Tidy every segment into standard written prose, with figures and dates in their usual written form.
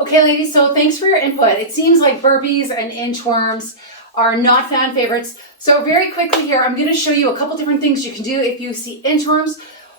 Okay, ladies, so thanks for your input. It seems like burpees and inchworms are not fan favorites. So very quickly here, I'm going to show you a couple different things you can do if you see inchworms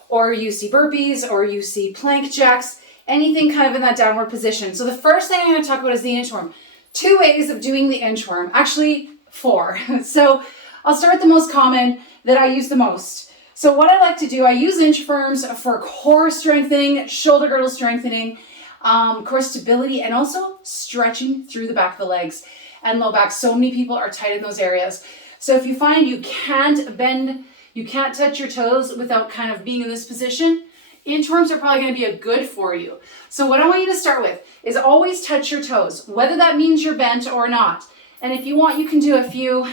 or you see burpees or you see plank jacks, anything kind of in that downward position. So the first thing I'm going to talk about is the inchworm. 2 ways of doing the inchworm, actually 4. So I'll start with the most common that I use the most. So what I like to do, I use inchworms for core strengthening, shoulder girdle strengthening, core stability, and also stretching through the back of the legs and low back. So many people are tight in those areas. So if you find you can't bend, you can't touch your toes without kind of being in this position, inchworms are probably going to be good for you. So what I want you to start with is always touch your toes, whether that means you're bent or not. And if you want, you can do a few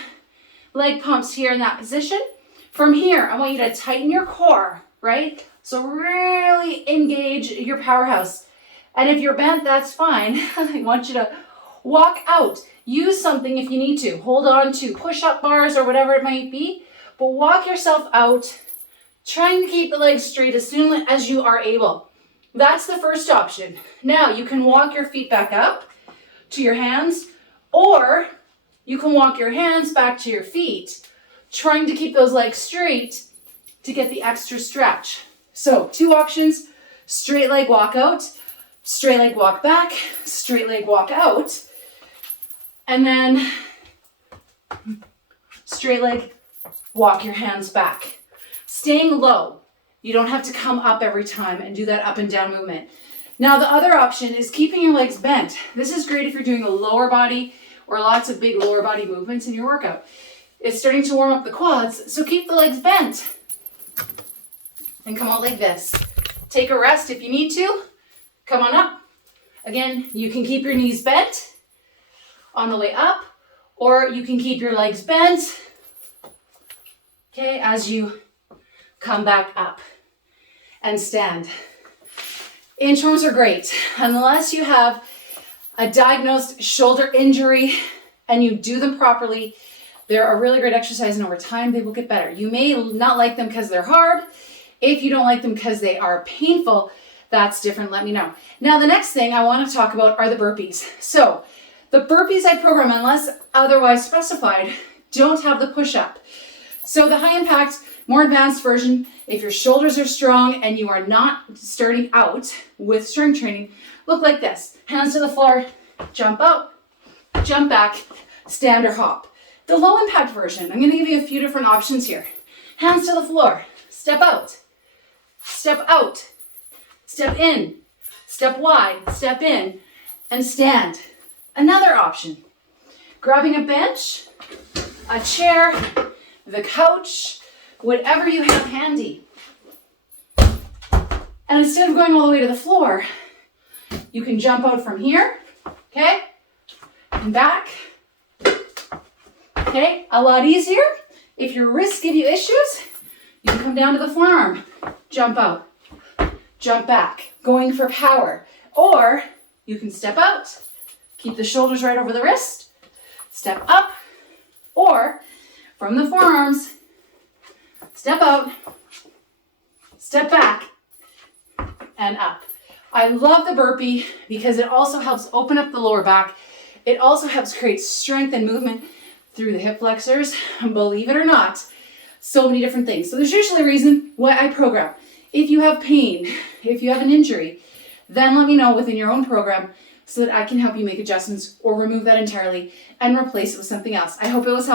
leg pumps here in that position. From here, I want you to tighten your core, right? So really engage your powerhouse. And if you're bent, that's fine. I want you to walk out. Use something if you need to. Hold on to push-up bars or whatever it might be, but walk yourself out, trying to keep the legs straight as soon as you are able. That's the first option. Now you can walk your feet back up to your hands, or you can walk your hands back to your feet, trying to keep those legs straight to get the extra stretch. So 2 options: straight leg walk out, straight leg walk back, straight leg walk out, and then straight leg walk your hands back. Staying low. You don't have to come up every time and do that up and down movement. Now the other option is keeping your legs bent. This is great if you're doing a lower body or lots of big lower body movements in your workout. It's starting to warm up the quads, so keep the legs bent and come out like this. Take a rest if you need to. Come on up. Again, you can keep your knees bent on the way up, or you can keep your legs bent, okay, as you come back up and stand. Inchworms are great unless you have a diagnosed shoulder injury and you do them properly. They're a really great exercise, and over time they will get better. You may not like them because they're hard. If you don't like them because they are painful, that's different. Let me know. Now the next thing I want to talk about are the burpees. So the burpees I program, unless otherwise specified, don't have the push-up. So the high impact, more advanced version, if your shoulders are strong and you are not starting out with strength training, look like this. Hands to the floor, jump out, jump back, stand or hop. The low impact version, I'm going to give you a few different options here. Hands to the floor, step out, step in, step wide, step in, and stand. Another option, grabbing a bench, a chair, the couch, whatever you have handy. And instead of going all the way to the floor, you can jump out from here, okay, and back. Okay, a lot easier. If your wrists give you issues, you can come down to the forearm, jump out, jump back, going for power. Or you can step out, keep the shoulders right over the wrist, step up, or from the forearms, step out, step back, and up. I love the burpee because it also helps open up the lower back. It also helps create strength and movement through the hip flexors, believe it or not, so many different things. So there's usually a reason why I program. If you have pain, if you have an injury, then let me know within your own program so that I can help you make adjustments or remove that entirely and replace it with something else. I hope it was helpful.